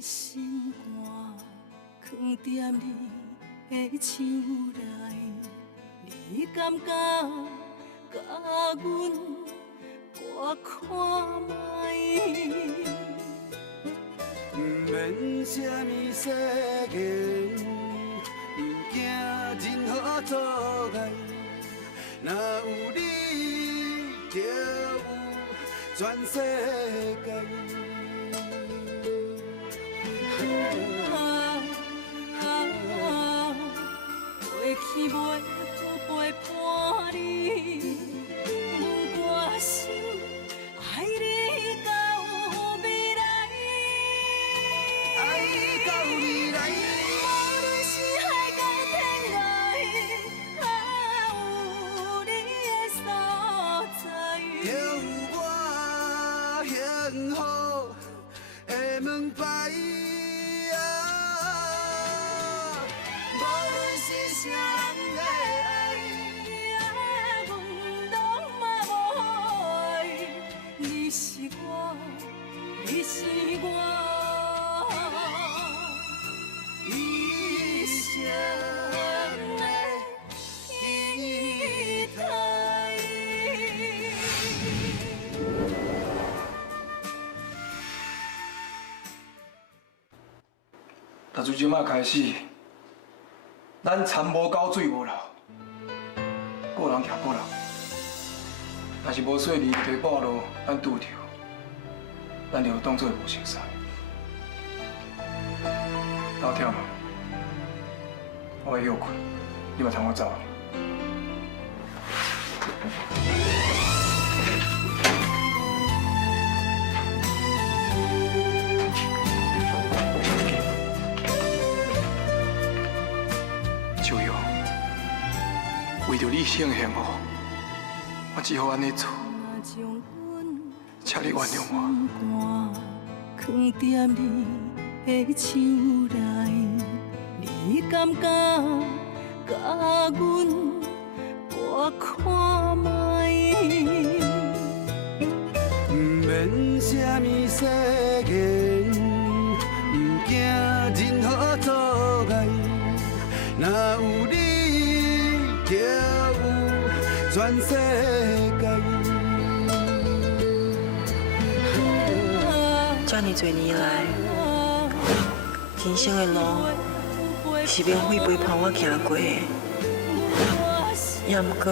心肝藏在你的手内，你敢甲阮我看卖？不免什么世间，不惊任何阻碍，若有你，就有全世界。过去袂有陪伴你，我心爱你到未来。爱到未来。无论是海角天涯，有你的所在，就有我幸福的门牌。无论是啥人的爱，阮拢嘛无爱。你是我，你是我。一生的期待。但自即马开始，咱田无沟水无流，个人行个人。若是无细离地半路，咱拄着，咱就当作无熟悉。老忝啊！我要休困，你嘛通我走。秋瑶，为着你幸幸福，我只好安尼做，请你原谅我。藏在你的手内，你敢甲阮我看卖？不免什么世间，不惊任何阻碍，若有你，就有全世界。这么多年来，人生的路是免费陪伴我行过的，也毋过，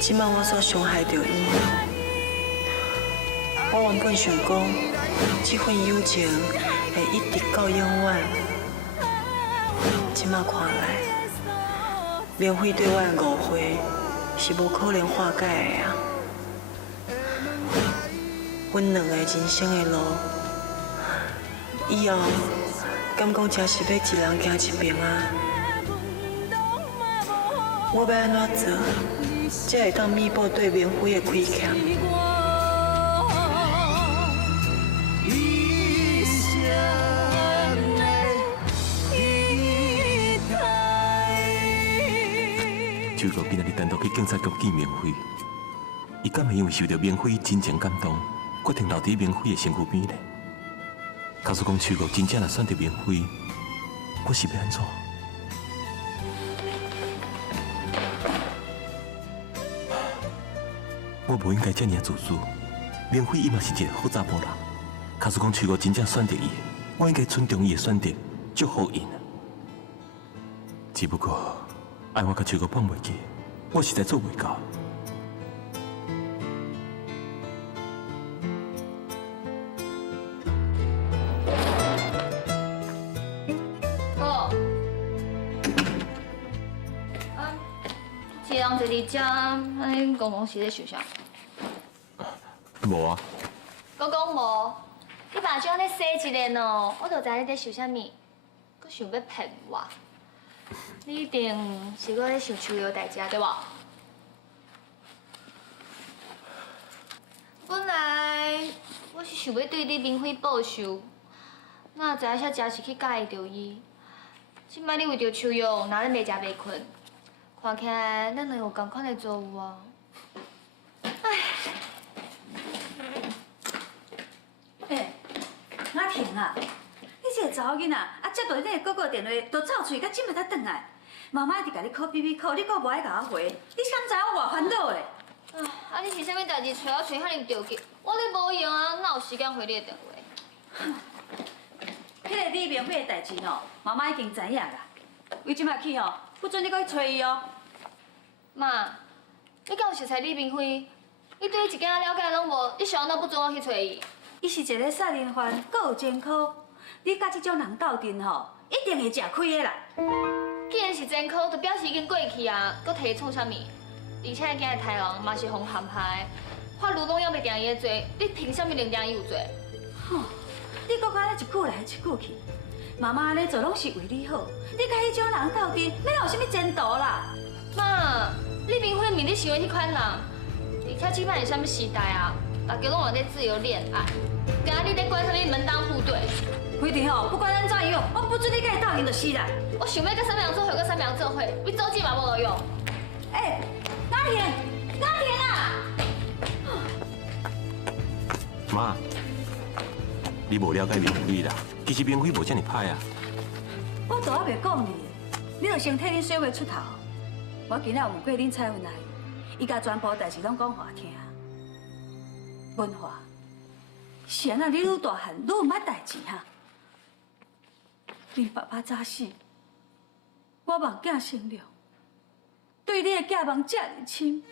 即摆我所伤害着伊。我原本想讲，这份友情会一直到永远，即摆看来，免费对我的误会是无可能化解的啊！阮两个人生的路，以后敢讲真是要一人行一边啊？我要安怎做，才会当弥补对免费的亏欠？一生的期待。秋哥今仔日单独去警察局见免费，伊敢会因为受到免费真情感动，决定留伫免费的身躯边呢？假使讲秋哥真正若选择免费，我是要安怎？我无应该这么自私。免费伊嘛是一个好查甫人。假使讲秋哥真正选择伊，我应该尊重伊的选择，祝福伊。只不过，爱我甲秋哥放袂记，我实在做袂到。一人坐伫遮，安尼公公是咧想啥？无啊。公公无，你把酒安尼洗一个喏，我就知你在想啥物，佮想要骗我。你一定是搁咧想秋瑶代志对无？本来我是想要对你免费报仇，哪知影遮真是去介意着伊。即摆你为着秋瑶，哪咧袂食袂困？看起来咱两个有同款的作物啊！哎，阿婷啊，这个查某囡仔，接到恁个哥哥电话，就走出去，到今嘛才转来。妈妈伫甲你哭逼逼哭，你阁无爱甲我回，你敢知我偌烦恼的？你是啥物代志？找遐尼着急，我咧无用啊，哪有时间回你的电话？迄个李明辉的代志哦，妈妈已经知影啦。为即摆起哦，不准你阁去找伊哦。妈，你敢有熟悉李明辉？你对伊一点了解拢无，你想哪不准我去找伊？伊是一个杀人犯，阁有前科。你甲即种人斗阵吼，一定会吃亏的啦。既然是前科，就表示已经过去啊，搁提创啥物？而且今日台人嘛是红盘派，法律拢也袂定伊的罪，你凭啥物认定伊有罪？吼，你搁安尼一句来一句去，妈妈安尼做拢是为你好。你甲迄种人斗阵，要有啥物前途啦？妈，李明辉咪你想的迄款人，而且即摆是啥物时代啊？大家拢有在自由恋爱，今日你在管啥物门当户对？规定吼，不管咱怎样，我不准你甲伊斗阵就死啦。我想要跟三娘做伙，跟三娘做伙，你走进嘛无路用。阿田，阿田啊！妈，你无了解明辉啦，其实明辉无遮尔歹啊。我都还袂讲你，你就先替恁小妹出头。我今仔有问过恁彩云阿姨，伊甲全部代志拢讲互我听。文华，是安那你愈大汉愈毋捌代志哈？恁爸爸早死，我望囝生了。对你的寄望这么深，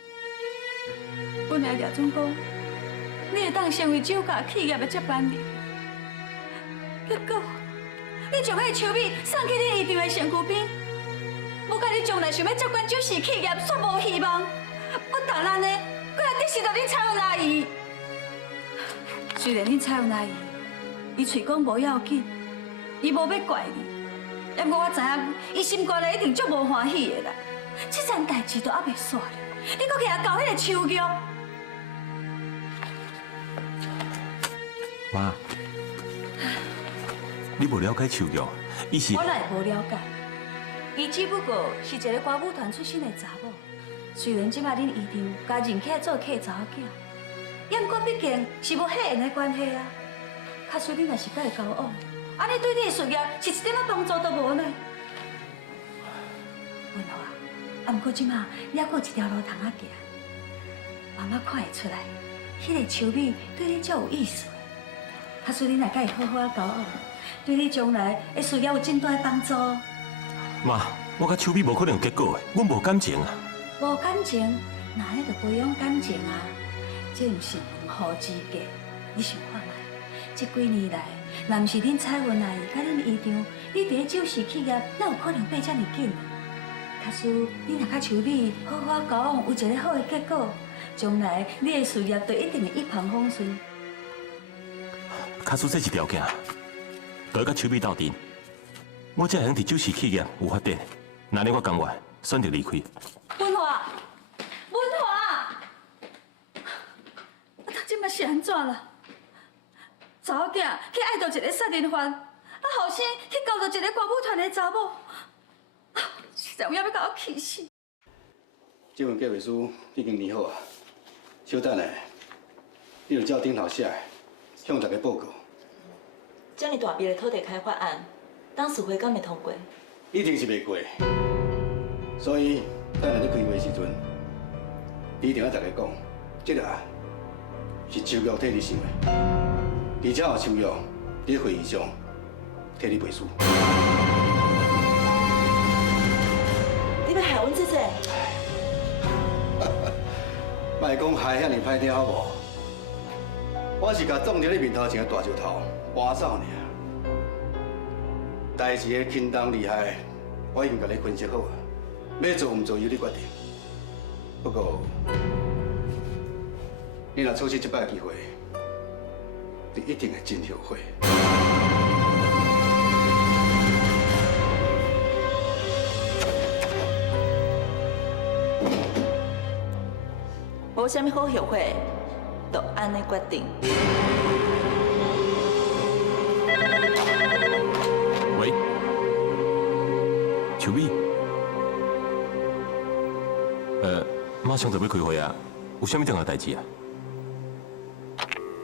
本来叶总讲，你会当成为酒家企业的接班人，结果你将迄手米送去你医场的身躯边，我甲你将来想要接管酒市企业，煞无希望。我但安尼，搁来得失到恁彩云阿姨。虽然恁彩云阿姨，伊嘴讲无要紧，伊无要怪你，不过我知影，伊心肝内一定足无欢喜的啦。这件代志都还袂煞了，你搁去遐搞迄个手脚？妈，你无了解手脚，伊是我哪会无了解？伊只不过是一个歌舞团出身的查某，虽然即摆恁医场甲认起来做客查某囝，不过毕竟是无血缘的关系啊。假使你若是甲伊交往，安尼对你的事业是一点仔帮助都无呢。文华。不过即马你还有一条路通啊行，妈妈看会出来，迄个秋米对你足有意思的。假使你若甲伊好好啊交往，对你将来的事业有真大的帮助。妈，我甲秋米无可能有结果的，阮无感情啊。无感情，那安尼就培养感情啊，这毋是门户之隔。你想看卖？这几年来，若毋是恁彩云阿姨甲恁医场，你伫咧酒市企业，哪有可能爬遮尔紧？假使你若甲秋米好好交往，有一个好的结果，将来你的事业就一定会一帆风顺。假使这是条件，就要甲秋米斗阵，我才会晓伫酒市企业有发展。那呢，我甘愿选择离开。文华，文华，他今麦是安怎啦？查某囝去爱到一个杀人犯，后生去交到一个歌舞团的查某。实在有影要甲我气死！这份计划书已经拟好啊，稍等下，你就照顶头写的，向大家报告。这么大笔的土地开发案，当时会敢会通过？一定是袂过，所以等下咧开会时阵，你一定要大家讲，这个案是秋玉替你想的，而且有秋玉伫会议上替你背书。你要害阮这？莫讲害遐尼歹听好无？我是甲撞伫你面头前的大石头搬走尔。代志的轻重厉害，我已经甲你分析好啊，要做毋做由你决定。不过，你若错失这摆机会，你一定会真后悔。无啥物好后悔，就安尼决定。喂，秋米，马上就要开会啊，有啥物重要代志啊？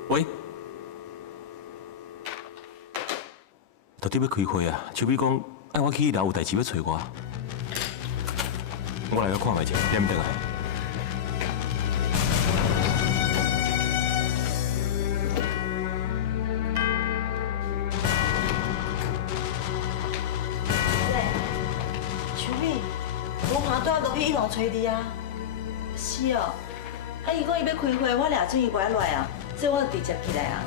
喂，到底要开会啊？像比讲，爱我去楼有代志要找我，我来要看卖者，念倒来。秋米，我看带落去一楼找你啊。是哦，啊，伊讲伊要开会，我掠准伊过来啊，所以我就直接起来啊。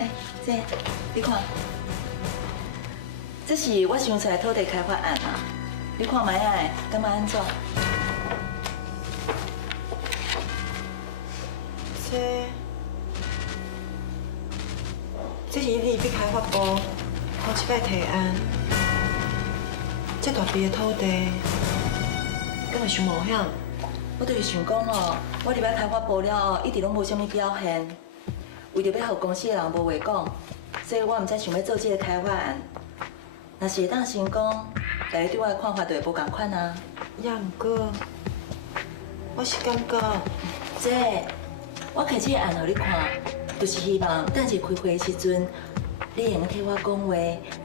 哎，姐，你看，这是我想出来土地开发案啊，你看卖啊，感觉安怎？这是你被开发部头一摆提案，这大笔的土地，敢会伤冒险？我就是想讲哦，我入来开发部了后，一直拢无啥物表现，为着要互公司的人无话讲，所以我毋才想要做这个开发案。若是会当成功，大家对我的看法就会无共款啊。也毋过，我是感觉，姐，我开这个案互你看，就是希望等一开会的时阵，你会用替我讲话，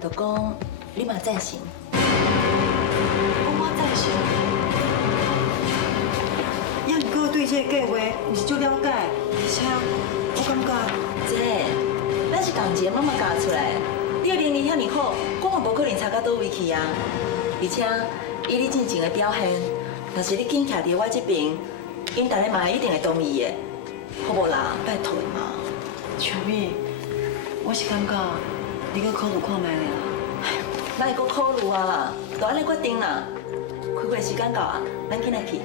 就讲你嘛赞成。我赞成。也毋过对这个计划毋是足了解，而且我感觉，姐，咱是同一个妈妈教出来的，你的能力遐尔好，我嘛无可能差到倒位去啊。而且以你之前的表现，若是你紧徛伫我这边，因大家嘛一定会同意的，好无啦？拜托嘛。秋米，我是感觉你搁考虑看卖咧啦。哪会搁考虑啊？就安尼决定啦。开会时间到啊，咱紧来去。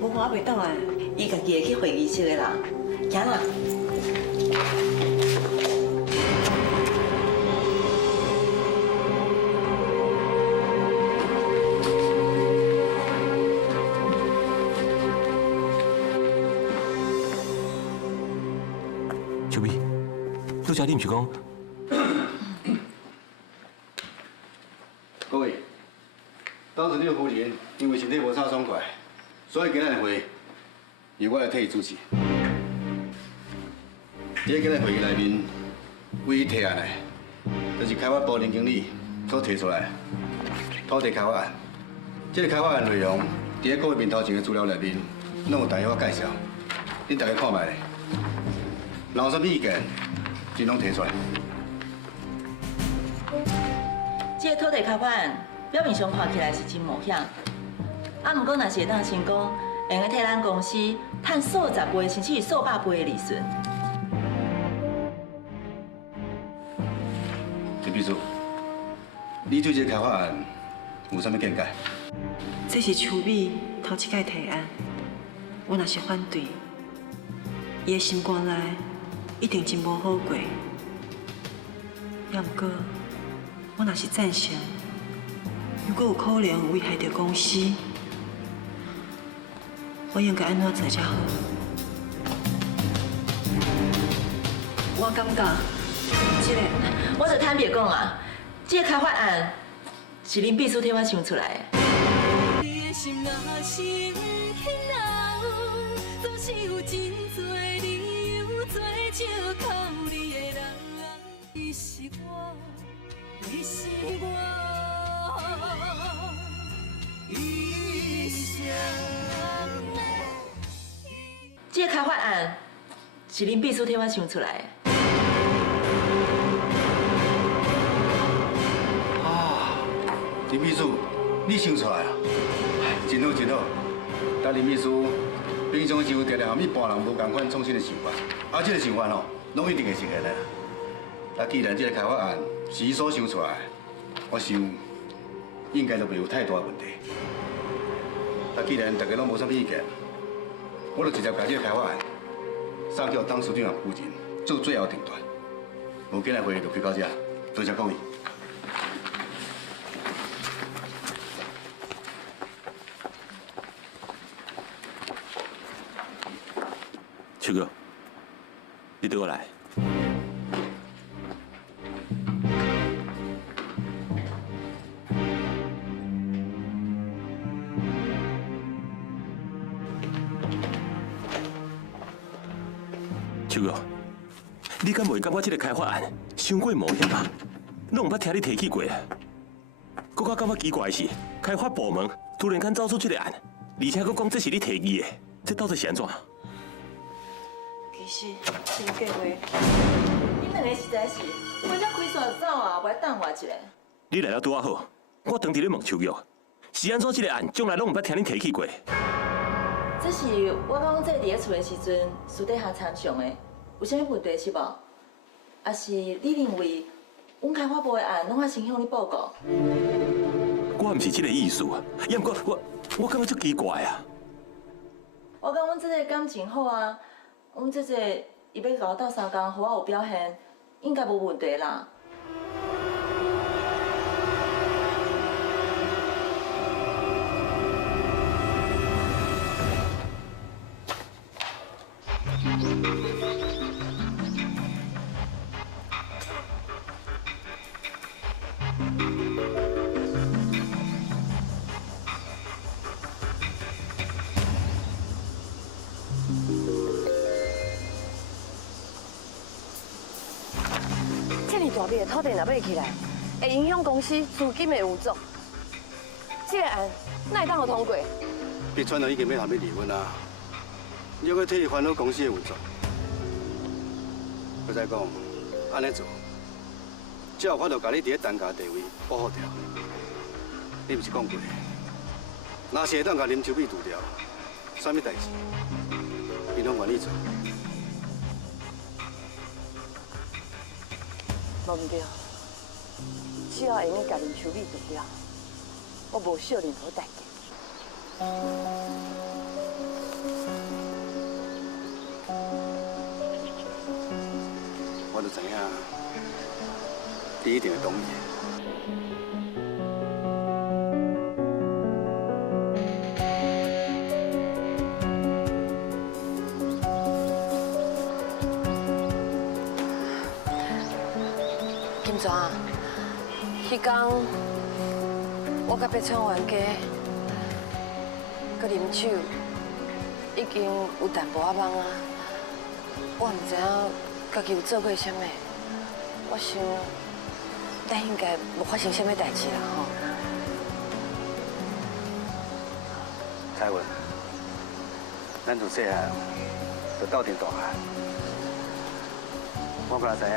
无看我袂当诶，伊家己会去会议室的啦，行啦。秋米，拄则你毋是讲？各位，当时你的夫人因为身体无啥爽快，所以今日的会由我来替伊主持。在今日会议内面，唯一提案的，就是开发部林经理所提出来的土地开发案。这个开发案内容，伫各位面头前的资料内面，拢有大约介绍，恁大家看卖咧。若有啥物意见，尽拢提出来。这个土地开发案表面上看起来是真冒险，啊，毋过若是会当成功，会用替咱公司赚数十倍甚至是数百倍的利润。陈秘书，你对这个开发案有啥物见解？这是秋米头一届提案，我若是反对，伊的心肝内一定真无好过。也毋过，我若是赞成，如果有可能危害到公司，我应该安怎做才好？我感觉，我就坦白讲啊，这个开发案是恁秘书替我想出来的。你的心若是轻柔，总是有真多理由做借口。你的人，伊是我，伊是我，一生的。这个开发案是恁秘书替我想出来的。林秘书，你想出来啊？真好真好。但林秘书平常时有常常有半人无共款创新的想法，啊，这个想法吼，拢一定会实现的啦。那既然这个开发案是伊所想出来的，我想应该就袂有太大的问题。那既然大家拢无啥物意见，我就直接把这个开发案送叫董事长夫人做最后定断。无今日会议就开到这，多谢各位。秋哥，你对我来。秋哥，你敢袂感觉这个开发案伤过冒险啊？拢毋捌听你提起过。搁较感觉奇怪的是，开发部门突然间走出这个案，而且搁讲这是你提议的，这到底是安怎？其实这个计划，你两个实在是为了开线走啊，无等我一下。你来了拄啊好，我当伫咧问秋玉，是安怎这个案从来拢毋捌听你提起过？这是我讲这伫咧厝的时阵，私底下参详的，有啥物问题是无？还是你认为阮开发部的案拢我先向你报告？我毋是这个意思啊，也毋过我感觉足奇怪啊。我讲阮这个感情好啊，阮这伊要甲我斗相共，互我有表现，应该无问题啦。这么大笔的土地若买起来，会影响公司资金的运作。这个案哪会当互通过？你传人已经要含你离婚啊，你要替伊烦恼公司的运作。我再讲，安尼做，才有法度把你伫咧单家地位保护掉。你毋是讲过，若是会当甲林秋美除掉，啥物代志，你拢愿意做。无毋对，只要会用甲林秋美除掉，我无需要任何代价。我就知影，你一定会同意的。金泉啊，迄天我甲白川冤家，佮啉酒，已经有淡薄仔懵啊。我毋知影家己有做过啥物，我想咱应该无发生啥物代志啦吼。彩云，咱自细汉就斗阵大汉，我敢知影。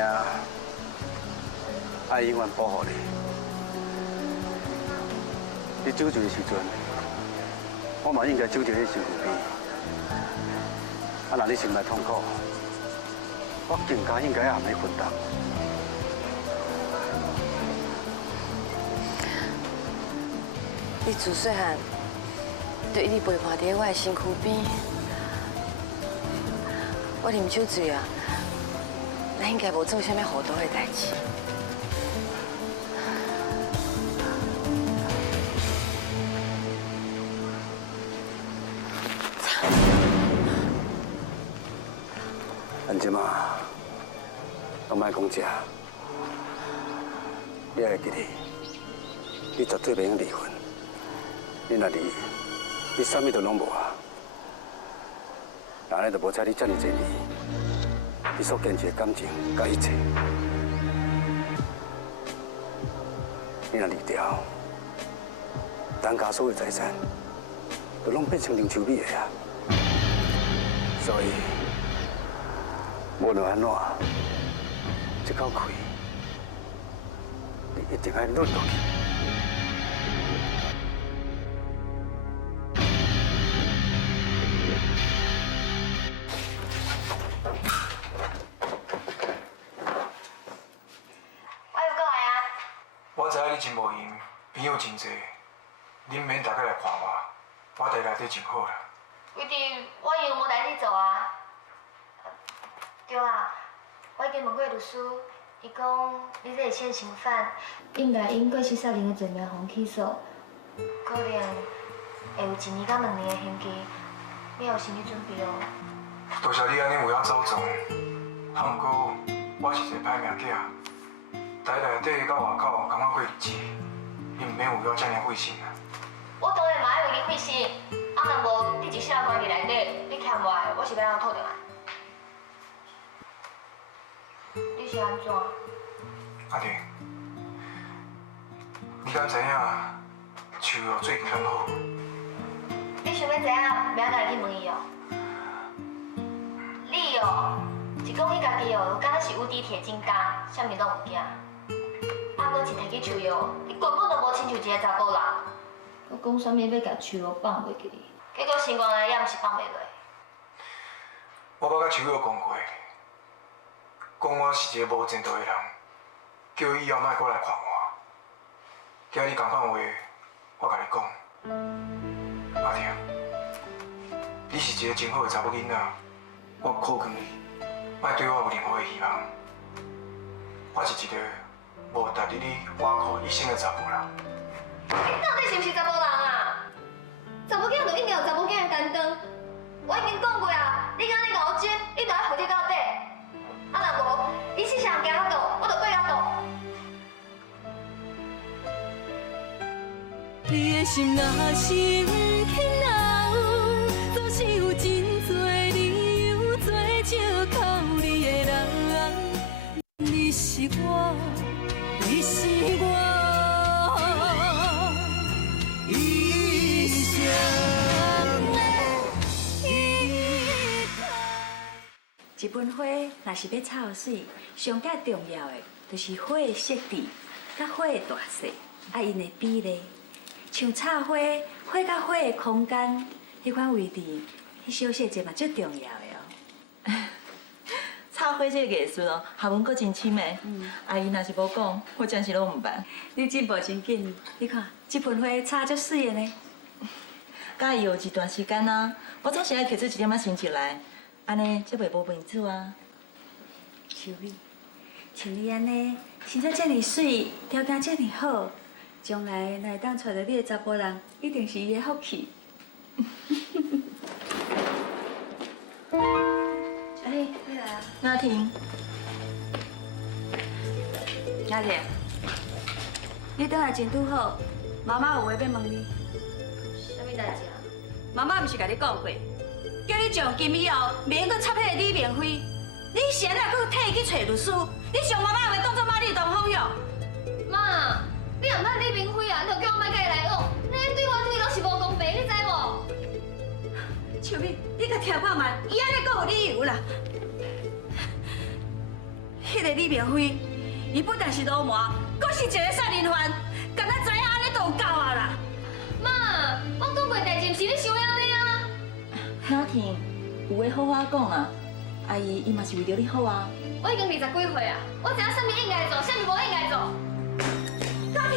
爱永远保护你。你酒醉的时阵，我嘛应该酒伫你身躯边。啊，若你心内痛苦，我更加应该含你分担。你自细汉就一直陪伴伫我的身躯边，我啉酒醉啊，咱应该无做啥物糊涂的代志。咱即马拢莫讲这，你要会记得，你绝对袂用离婚。你若离，你啥物都拢无啊。安尼就无采你遮尔侪年，你所坚持的感情甲一切，你若离掉，咱家所有财产都拢变成林秋美的啊。所以。无论安怎，这口气，你一定要忍落去。我又过来啊！我知影你真无闲，朋友真济，你毋免大家来看我，我伫内底真好啦。一定我有无代志做啊？对啊，我已经问过律师，伊讲你这个现行犯应该因过失杀人的罪名互起诉，可能会有1年到2年的刑期，你有心理准备哦。多谢你安尼为我走总，啊，毋过我是一个歹命囝，在内底到外口共我过日子，你毋免为我遮尔费心啊。我当然嘛爱为你费心，啊，若无你一世人关伫内底，你欠我的，我是要安怎讨回来？你是安怎？阿弟，你敢知影树哦最近敢好？你想要知影，明仔日去问伊哦。你哦，是讲你家己哦，敢若是无敌铁金刚，啥物拢有惊。啊，搁一提起树药，你根本就无亲像一个查甫人。佮讲啥物要甲树药放袂记哩，结果生原来也毋是放袂落。我捌甲树哦讲过，讲我是一个无前途的人，叫伊以后莫过来看我。今日同款话，我甲你讲，阿婷，你是一个真好的查某囡仔，我考劝你，莫对我有任何的希望。我是一个无值得你挖苦一生的查甫人。你到底是毋是查甫人啊？查某囝就应该有查某囝的担当。我已经讲过啊，你敢你甲我争，你就要负责到底。啊，若无，你世上行到倒，我就过到倒。你的心若是轻柔，总是有真多理由做借口你的人。你是我，你是我，一生的依靠。一盆花若是要插水，上较重要的就是花的色致，甲花的大小，啊因的比例。像插花，花甲花的空间，迄款位置，迄小细节嘛最重要的哦。插花这个艺术哦，学问阁真深的。阿姨若是无讲，我真是拢唔捌。你进步真紧，你看这盆花插足水的呢。甲伊有一段时间啊，我总是爱摕出一点仔心情来，安尼才袂无面子啊。秀美，像你安尼，身材这么水，条件这么好。将来若会当找到你的查甫人，一定是伊的福气。哎，你来啊！雅婷，雅婷，你倒来真拄好，妈妈有话要问你。啥物代志啊？妈妈毋是甲你讲过，叫你从今以后免阁插迄个李明辉。你现在阁替伊去找律师，你将妈妈的话当作马里东风哟。妈，你若捌李明辉啊，你就叫我莫甲伊来往，你对我对拢是无公平，你知无？秀美，你甲听看卖，伊安尼阁有理由啦。迄个李明辉，伊不但是流氓，阁是一个杀人犯，敢若知影安尼就有够啊啦！妈，我讲过代志，毋是你想的安尼啊。雅婷，有话好好讲啊，阿姨伊嘛是为着你好啊。我已经20几岁啊，我知影啥物应该做，啥物无应该做。雅婷，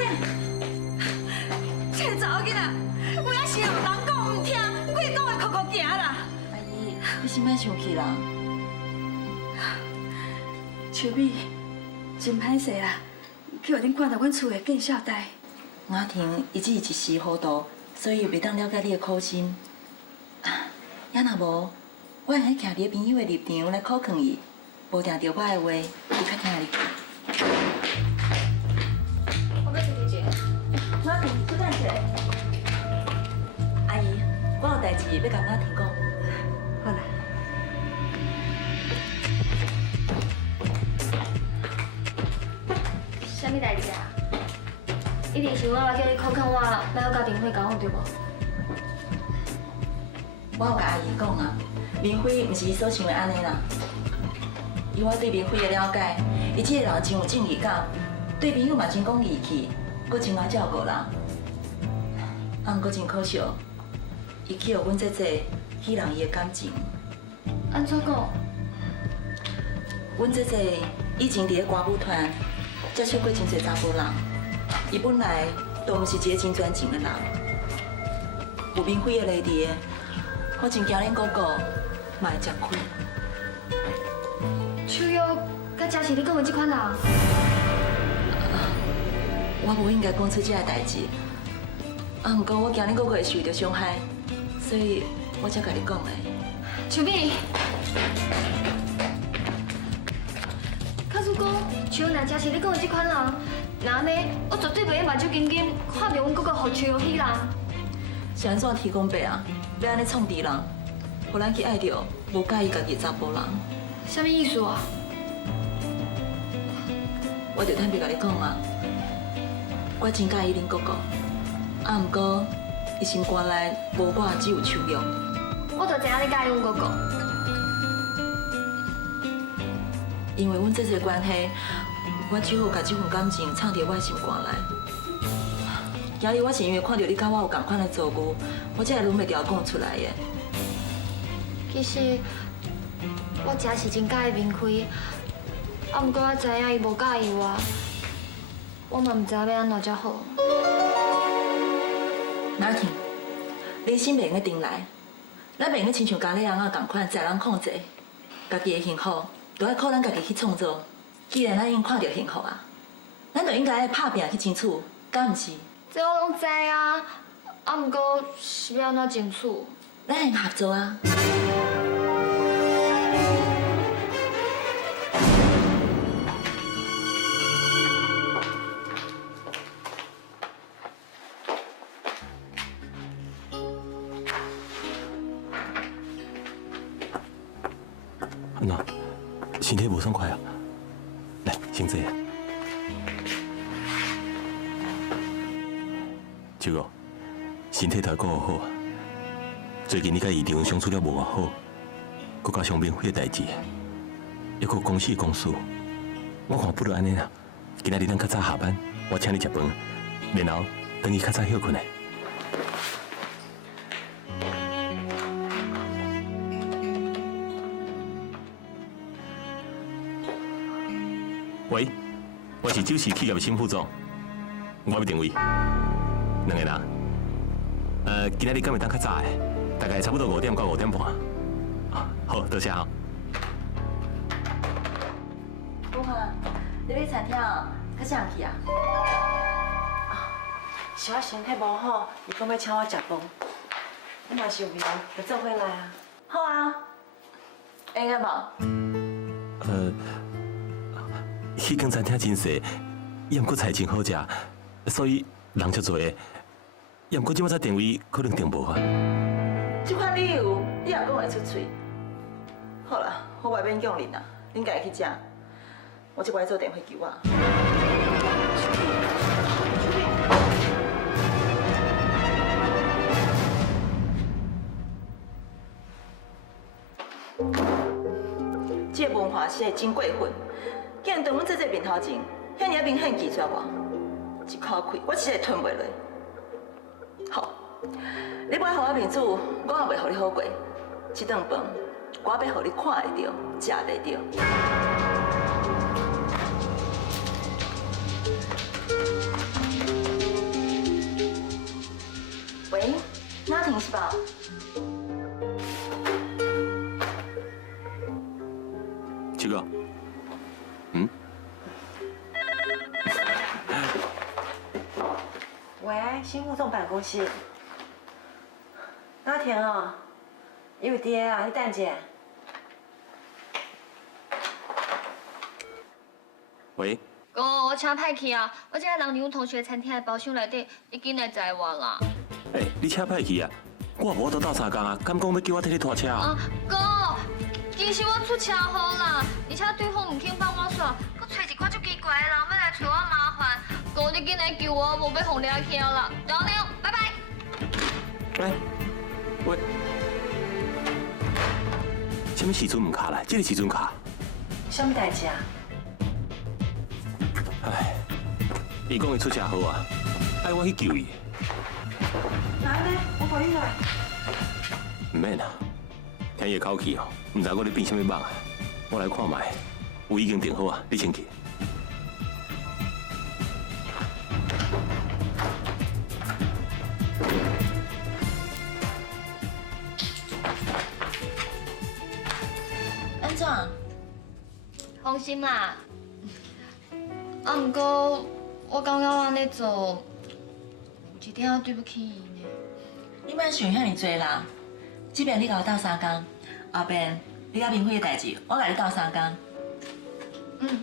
这个查某囡仔，有影是哦，人讲唔听，鬼讲的哭哭行啦。阿姨，你先莫生气啦。秀美，真歹势啦，去互恁看到阮厝的见笑台。雅婷，伊只是一时糊涂，所以袂当了解你的苦心。也若无，我会徛你朋友的立场来考劝伊，无听到我的话，伊较听你讲。我要出去一下。雅婷，出等一下。阿姨，我有代志要甲雅婷讲。好啦。啥物代志啊？一定是我叫你考劝我，莫要甲明辉交往，对无？我有甲阿姨讲啊，明辉毋是伊所想的安尼啦。以我对明辉的了解，伊这个人真有正义感，对朋友嘛真讲义气，阁真爱照顾人。啊，毋过真可惜，伊去互阮姐姐欺人伊的感情。安怎讲？阮姐姐以前伫咧歌舞团接触过真侪查甫人，伊本来都毋是一个真专情的人。有明辉的内伫的，我真惊恁哥哥嘛会吃亏。手药，甲真是你讲的这款人？我无应该讲出这个代志，啊，毋过我惊恁哥哥会受到伤害，所以我才甲你讲的。秀美，假如讲手药若真是你讲的这款人，那安尼我绝对袂用目睭紧紧看着阮哥哥互手药迄人。是安怎天公伯啊？要安尼创治人，互咱去爱着无介意家己查甫人。啥物意思啊？我就坦白甲你讲啊，我真介意恁哥哥，啊，毋过伊心肝内无我，只有秋阳。我就知影你介意阮哥哥。因为阮这个关系，我只好把这份感情藏伫我的心肝内。今日我是因为看到你甲我有同款的遭遇，我才会忍袂住讲出来的。其实我真是真介意明辉，啊，毋过我知影伊无介意我嘛毋知要安怎才好。哪天，人生袂用个定来，咱袂用亲像家里人啊同款在人控制，家己的幸福都要靠咱家己去创造。既然咱已经看到幸福啊，咱就应该拍拼去争取，敢毋是？这我拢知啊，啊，毋过是要安怎争取？咱会合作啊。那身体无爽快啊，来先坐。秋哥，身体头顾好啊。最近你甲异地相处了无偌好，佮加上免费的代志，还佮公司的公事，我看不如安尼啦。今仔日咱较早下班，我请你食饭，然后等你较早休困嘞。喂，我是周氏企业的新副总，我要定位2个人。今仔日敢会当较早的，大概差不多5点到5点半。好，多谢哈。我看你去餐厅哦，较啥人去啊？是我身体无好，伊讲要请我食饭，我嘛是有面，就做回来啊。好啊，会用无？迄间餐厅真细，也毋过菜真好食，所以人足多的。也毋过即摆这定位可能定无啊。这款理由你也讲会出嘴？好啦，我外面叫恁啦，恁家己去食。我这摆做电话求我。这个文化是会真过分，竟然当阮这面头前，遐尔明显拒绝我，一口气我实在吞袂落。好，你不爱互我面子，我也袂互你好过。这顿饭，我要互你看会到、食得到。喂，哪婷是吧？秋哥，喂，新副总办公室。哪天哦？有爹啊，你等者。喂。哥，我请歹去啊！我今日人伫阮同学餐厅的包厢内底，已经来载我啦。你请歹去啊？我无倒3工啊，敢讲要叫我替你拖车啊？哥，其实我出车祸啦，而且对方唔肯帮我煞，佮找一个足奇怪的人要来找我麻烦。哥，你紧来救我，无要互抓去啦！等你，拜拜。喂，什么时阵唔卡来？这个时阵卡？什么代志啊？伊讲伊出车祸啊，爱我去救伊。哪呢？我陪你来。唔免啊，听伊口气哦，唔知我咧变什么梦啊。我来看卖，有已经定好啊，你先去。安怎？放心啦。啊，不过我感觉我安尼做，有一点仔对不起伊呢。你莫想遐尼多啦，即便你甲我斗3工，后边你甲明辉的代志，我甲你斗3工。嗯。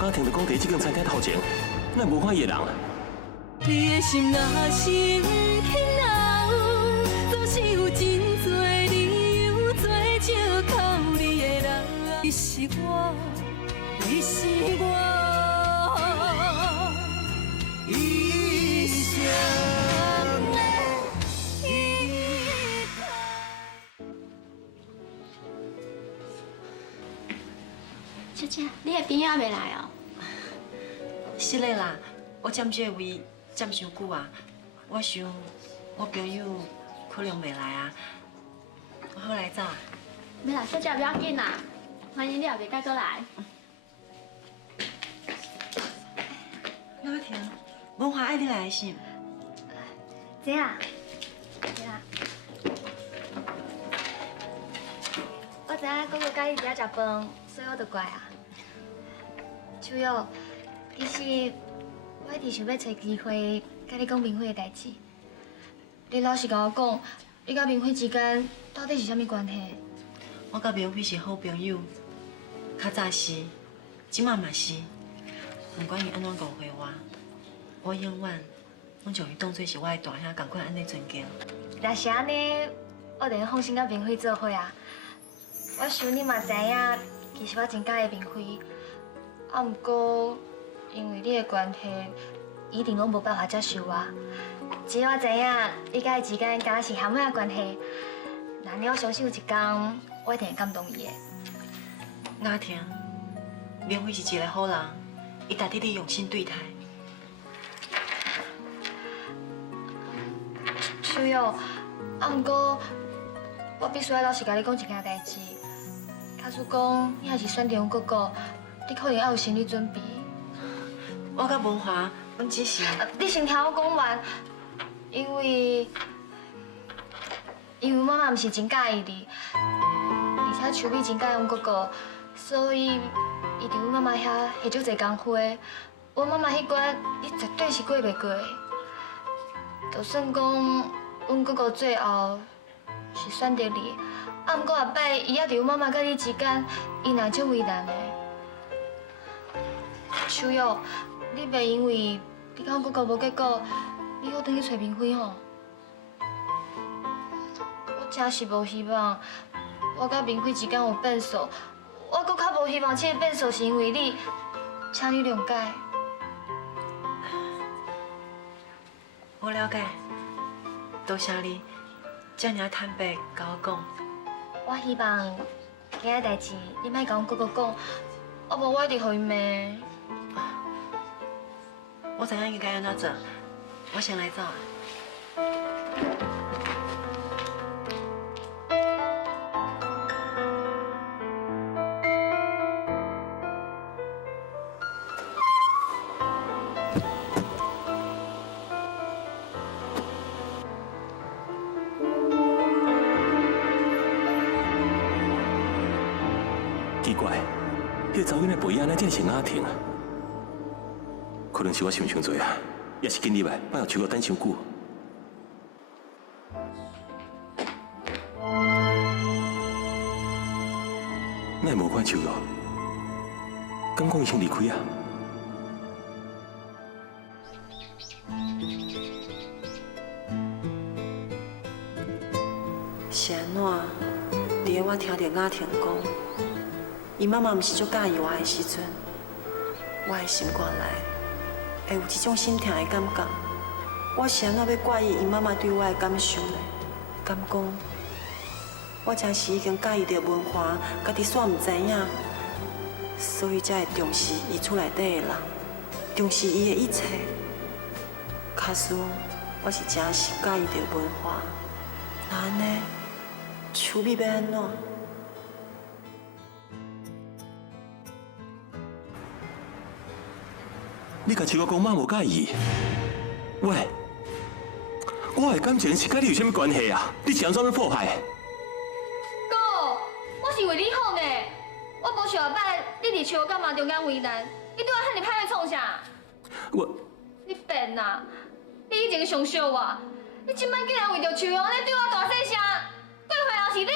我听到讲伫这间餐厅头前，咱无欢喜的人。你的心若是不肯留，总是有真多理由做借口。你的人，你是我，你是我。 一生的依靠。小姐，你的朋友还未来哦？是的啦，我占这个位占伤久啊，我想我朋友可能未来啊，我好来走。没啦，小姐不要紧啦，欢迎你后日再过来。那我听，文华爱你来的是？这啊，这啊。我知影哥哥介意伫遐食饭，所以我就过来啊。秋玉，其实我一直想要找机会甲你讲明辉的代志。你老实甲我讲，你甲明辉之间到底是啥物关系？我甲明辉是好朋友，较早是，即马嘛是。不管伊安怎误会我永远拢将伊当作是我的大兄，共款安尼尊敬。若是安尼，我就放心甲明辉做伙啊。我想你嘛知影，其实我真介意明辉，啊，毋过因为你的关系，伊一定拢无办法接受我。只要我知影你甲伊之间敢若是兄妹的关系，那呢我相信有一天我一定会感动伊的。雅婷，明辉是一个好人，伊值得你用心对待。秋玉，啊，毋过我必须要老实甲你讲一件代志。假使讲你还是选择阮哥哥，你可能要有心理准备。我甲文华，阮只是……你先听我讲完，因为妈妈毋是真介意你，而且秋美真介意阮哥哥，所以伊伫阮妈妈遐下足侪功夫的。阮妈妈迄关，你绝对是过袂过的。就算讲阮哥哥最后是选择你，啊，毋过后摆伊还伫阮妈妈甲你之间，伊若足为难的。秋玉，你袂因为你甲阮哥哥无结果，你又转去找明辉吼？我真是无希望我甲明辉之间有变数，我搁较无希望这个变数是因为你，请你谅解。我了解，多谢你这尔坦白甲我讲。我希望今仔代志你莫甲阮哥哥讲，啊无我一定互伊骂。我知影应该安怎做，我先来走啊。奇怪，迄个查某囡仔陪伊安尼，真是雅婷啊！可能是我想伤多啊，也是今日来放秋玉等伤久。咱无看秋玉，敢讲伊先离开啊？是安怎？伫个我听到雅婷讲，伊妈妈毋是足介意我的时阵，我的心肝内会有一种心疼的感觉。我是安怎要怪异伊妈妈对我的感受呢？敢讲我真是已经介意着文华，家己煞毋知影，所以才会重视伊厝内底的人，重视伊的一切。假使我是真是介意着文华，那安尼，厝美要安怎？你甲秋玉讲妈无介意，喂，我的感情是甲你有啥物关系啊？你是安怎要破坏？哥，我是为你好呢，我无想后摆你伫秋干嘛中间为难，你对我遐尼歹要创啥？我，你变啦！你以前上惜我，你今摆竟然为着秋安尼对我大细声，过回后是你。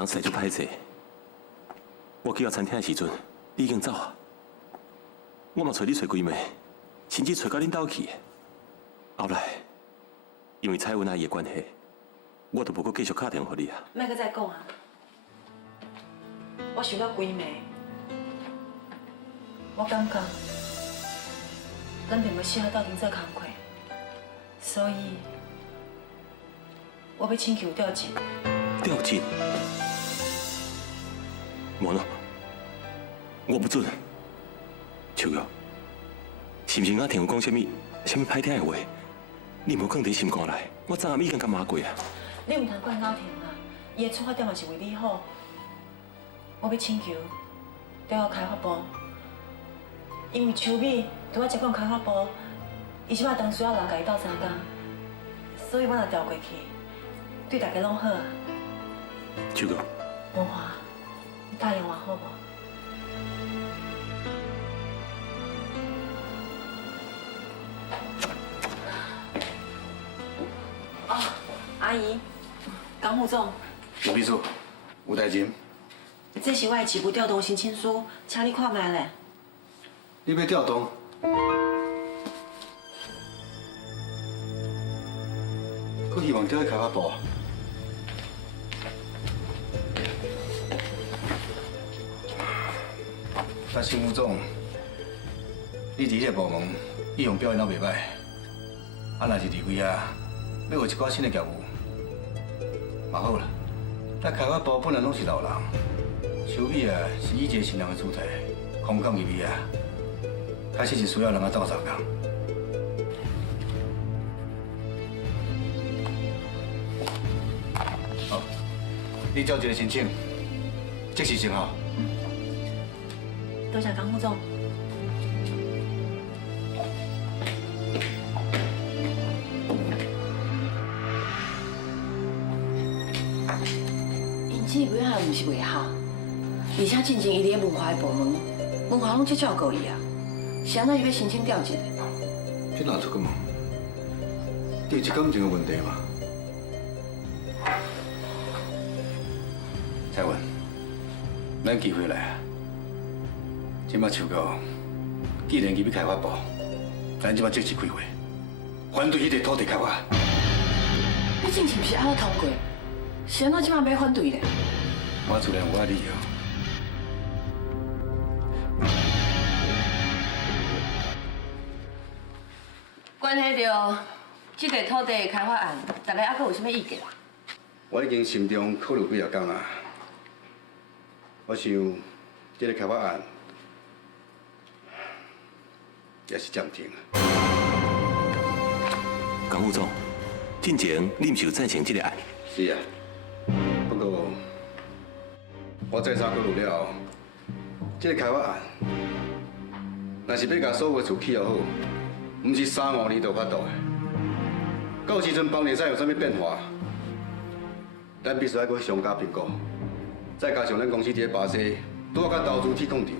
昨实在足歹势。我去到餐厅的时阵，你已经走啊。我嘛找你找几暝，甚至找到恁兜去。后来，因为彩云阿姨的关系，我就无搁继续打电话给你啊。莫搁再讲啊！我想到几暝，我感觉咱并无适合斗阵做工课，所以我要请求调职。调职？无喏，我不准。秋月，是毋是我听有讲什么歹听的话？你无放伫心肝内，我昨暗已经甲骂过啊。你唔通怪我听啦，伊的出发点嘛是为你好。我要请求调到开发部，因为秋美拄仔接管开发部，伊即摆当需要人甲伊斗相共，所以我若调过去，对大家拢好啊。秋月，文华，你答应我好无？阿姨，江副总，刘秘书，有代志？这是我的职务调动申请书，请你看卖咧。你要调动？我希望调去开发部。但新副总，你伫迄个部门意向表现都袂歹，啊，若是离开啊，要有一寡新的业务，嘛好啦。咱开发部本来拢是老人，秋美啊是以一个新人的姿态，空降入去啊，开始是需要人啊斗相共。好，你交一个申请，即时成效。多谢江副总。因姊妹啊，毋是袂好，而且进前伊伫文化的部门，文化拢足照顾伊啊，是安怎伊要申请调职的？这哪出个问？你有这感情的问题嘛？彩云，咱机会来啊！即马秋高，既然入去开发部，咱即马正式开会，反对迄个土地开发。你之前不是安怎通过？是安怎即马要反对咧？我自然有我的理由。关系到这个土地开发案，大家还阁有啥物意见？我已经心中考虑几啊天啊。我想，这个开发案也是暂停啊。江副总，进前你毋是有赞成这个案？是啊，不过我再三考虑了后，这个开发案，若是要甲所有的厝起好，毋是3、5年就法度的。到时阵房地产有啥物变化，咱必须要搁详加评估。再加上咱公司伫个巴西拄啊甲投资铁矿场，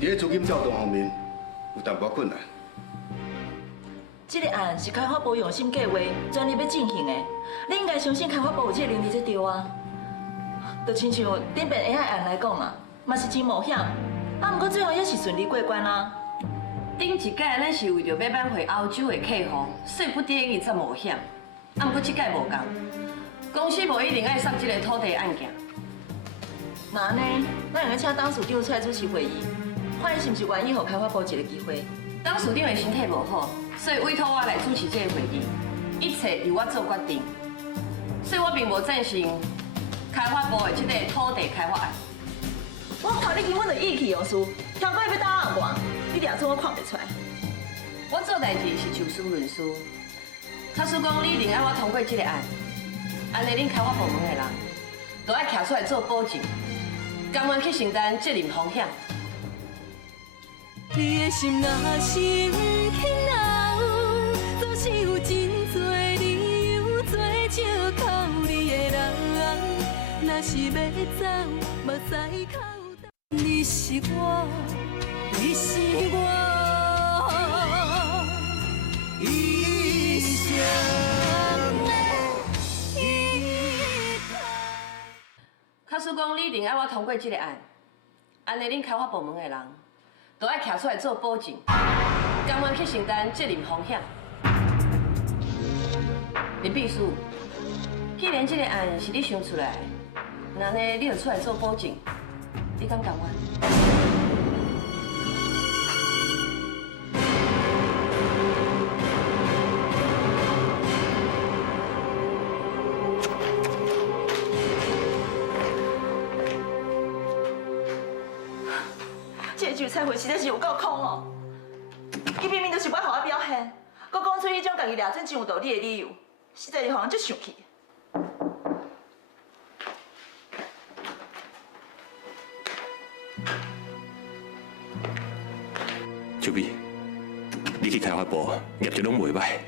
伫个资金调动方面有淡薄困难。这个案是开发部用心计划，全力要进行的。你应该相信开发部有这个能力才对啊。就亲像顶边 AI 案来讲嘛，嘛是真冒险，啊，不过最后也是顺利过关啦。顶一届咱是为着要挽回欧洲的客户，所以不得已才冒险。啊，不过这届无共，公司无一定爱送这个土地案件。那安尼，咱用请董事长出来主持会议，看伊是毋是愿意给开发部一个机会。董事长的身体无好，所以委托我来主持这个会议，一切由我做决定。所以我并无赞成开发部的这个土地开发案。我看你根本就意气用事，条款要打暗我，你俩做我看袂出来。我做代志是就事论事。假使讲你一定要我通过这个案，安尼恁开发部门的人，就要徛出来做保证，甘愿去承担责任风险。你的心若生起恼，总是有真多理由做借口。你的人，若是要走，目屎口干。你是我，你是我，一生的依靠。诉讲你一定要我通过这个案，安尼恁开发部门的人，都爱徛出来做保证，甘愿去承担责任风险。林秘书，既然这个案是你想出来的，那呢你就出来做保证，你敢甘愿？ 这个聚餐会实在是有够空哦！伊明明就是要互我表现，佮讲出迄种家己掠准真有道理的理由，实在是互人足生气。秋碧，你去开发部业绩拢袂歹，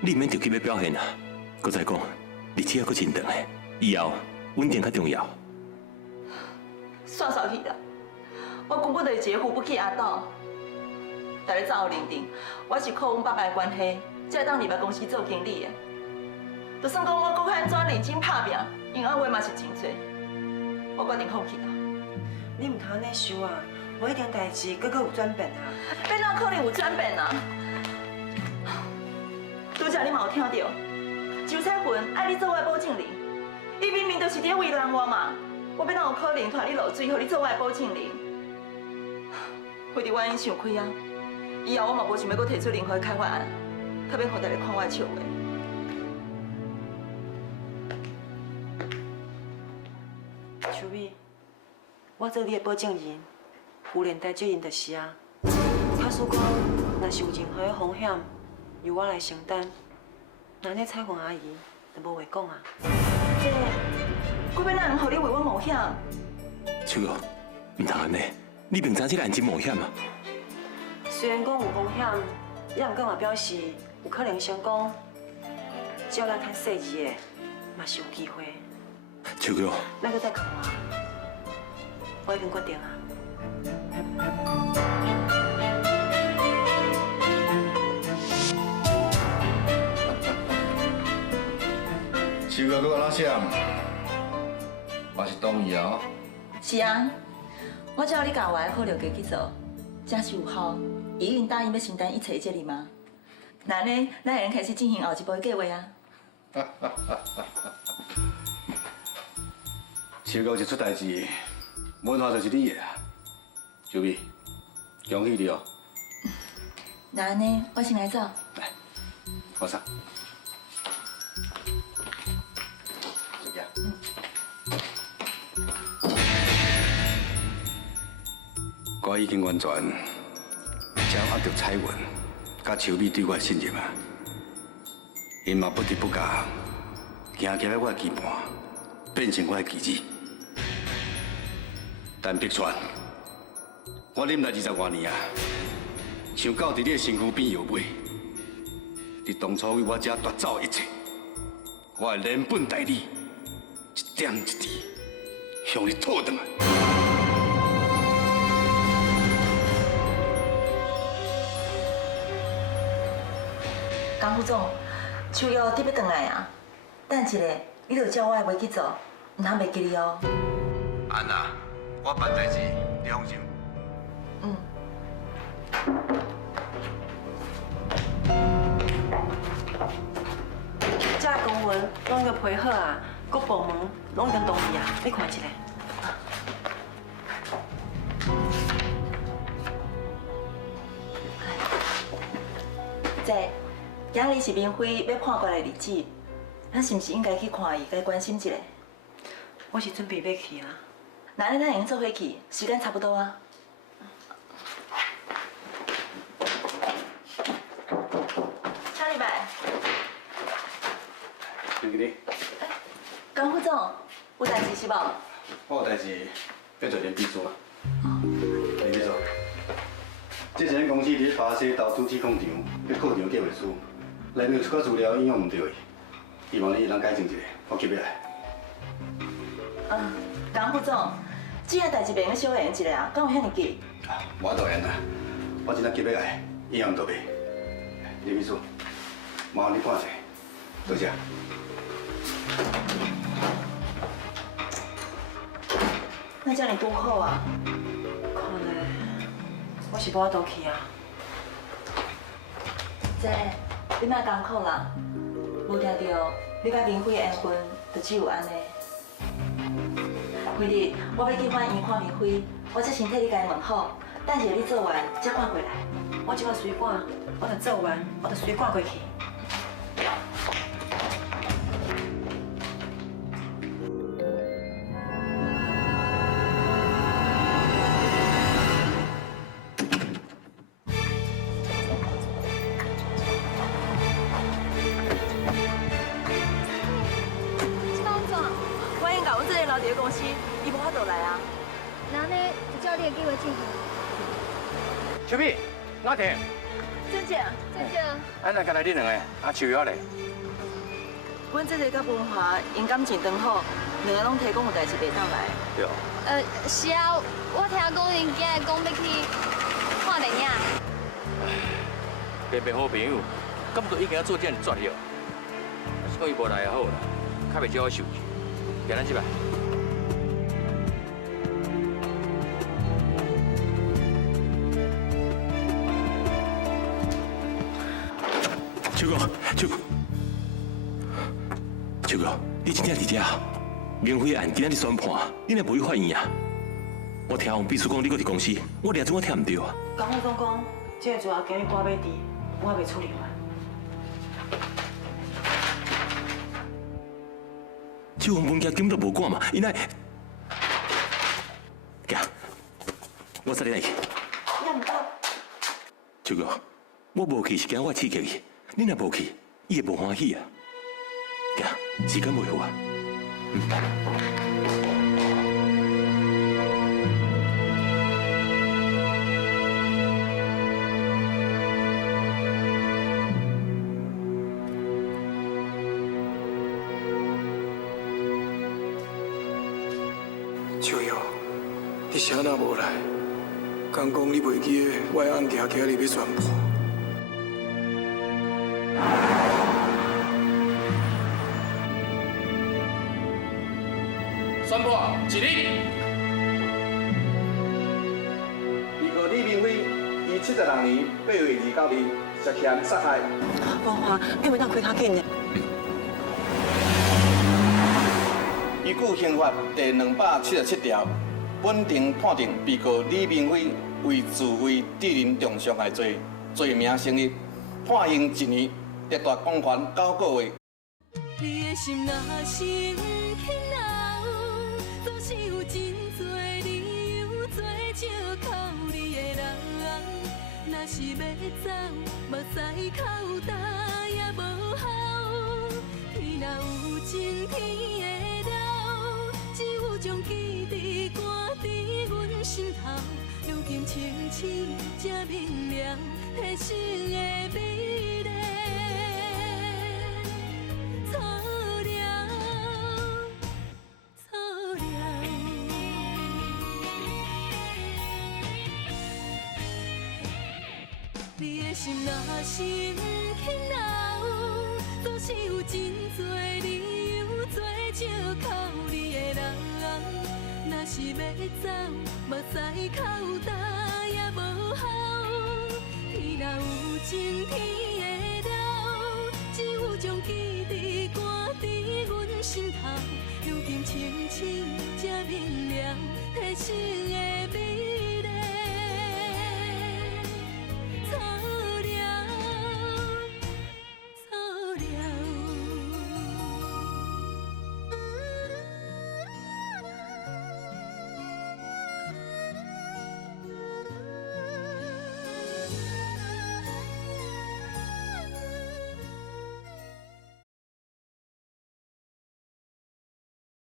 你免着去要表现啊！佮再讲，日子还佮真长的，以后稳定较重要。煞煞去啦！我根本就是一个扶不起阿斗。大家早有认定，我是靠阮爸爸的关系，才当入来公司做经理的。就算讲我搁较安怎认真打拼，因为话嘛是真多，我决定放弃啦。你唔通安尼想啊！每一件代志，搁有转变啊！要哪可能有转变啊？拄则你嘛有听到，周彩云爱你做我的保证人，伊明明就是伫为难我嘛，我要哪有可能拖你落水，互你做我的保证人？为着我已经想开啊，以后我嘛无想要搁提出任何的开发案，特别互大家看我的笑话。秋美，我做你的保证人，有连带责任就是啊。假使讲若是有任何的风险，由我来承担，那呢彩虹阿姨就无话讲啊。这，我要哪能互你为我冒险？秋哥，唔通安尼，你明知这个案真冒险啊！虽然讲有风险，也毋过嘛表示有可能成功。只要咱趁细致的，嘛是有机会。秋哥，咱搁再看啊！我已经决定啊。秋哥搁哪想？我是同意哦。是啊，我照你教我的考虑家去做，真是有效。伊已经答应要承担一切责任吗？那呢，咱会用开始进行后一步的计划啊。秋哥一出代志，文化就是你的啊。秋美，恭喜你哦！那呢，我先来走。来，我上。小姐。我已经完全掌握到彩云甲秋美对我的信任啊，因嘛不得不甲行起来我的期盼，变成我的旗帜。但碧川，我忍了20多年啊，想到伫你的身躯边摇尾，你当初为我遮夺走一切，我会连本带利，一点一滴向你讨回来。江副总，秋瑶你要回来啊？等一下，你就照我的话去做，唔通袂记你哦。安娜，我办代志，你放心。嗯。这公文拢已经批好啊，各部门拢已经同意啊，你看一下。这。今日是明辉要判过来的日子，咱是毋是应该去看伊，该关心一下？我是准备要去啊。那咱已经做伙去，时间差不多啊。请你来。经理。江副总，有代志是无？我有代志要找林秘书啊。林秘书，这是咱公司伫巴西投资指控场要考场计划书。内面有出个资料引用唔对的，希望你能改正一下，我记下来。江副总，这件代志袂用小言一下啊，敢有遐尼急？我导演啊，我真正记下来，引用到位。林秘书，麻烦你看一下，多谢。那这样多好啊！可能我是无法度去啊。姐，你莫艰苦啦，无听到你甲明辉的缘分，就只有安尼。辉日，我要去法院看明辉，我这身体你家问好，等下你做完再赶过来。我即马随赶，我着做完，我着随赶过去。 老弟的公司，伊无法度来啊。然后呢，就照你的计划进行。秋碧，哪天？真正，真正。安那干来恁两个，啊秋瑶嘞？阮这个甲文华因感情刚好，两个拢提供有代志袂当来。对。是啊，我听讲因今日讲要去看电影。变好朋友，敢都已经做这样绝了。是讲伊无来也好啦，较袂少我受气。行咱这边。 秋哥，你真正伫遮？明辉案今仔日宣判，你若无去法院啊？我听王秘书讲你搁伫公司，我掠准我听唔到啊。港府总讲，这个主要今日挂尾底，我还未处理完。这份文件根本都无赶嘛，因来，行，我载你来去。要唔到。秋哥，我无去是惊我刺激伊，你若无去，伊会无欢喜啊。行，时间袂好啊。秋瑶，你啥若无来？刚讲你袂记得我的案件今日要宣判。 宣判一例。被告李明辉于76年8月29日涉嫌杀害。文华，你袂当开较紧的。依据刑法第277条，本庭判定被告李明辉为自卫致人重伤害罪罪名成立，判刑1年，列大公权9个月。你的心若是轻闹，总是有真多理由做借靠你的人。若是要走，目屎口干也无效。天若有情，天会了，只有将记忆赶伫阮心头。如今清醒才明了，迄时的美丽。 你的心若是轻闹，总是有真多理由做借靠你的人。若是要走，目屎口干也无效。天若有情，天会了，只有将记忆赶伫阮心头。如今清醒才明了，迄时。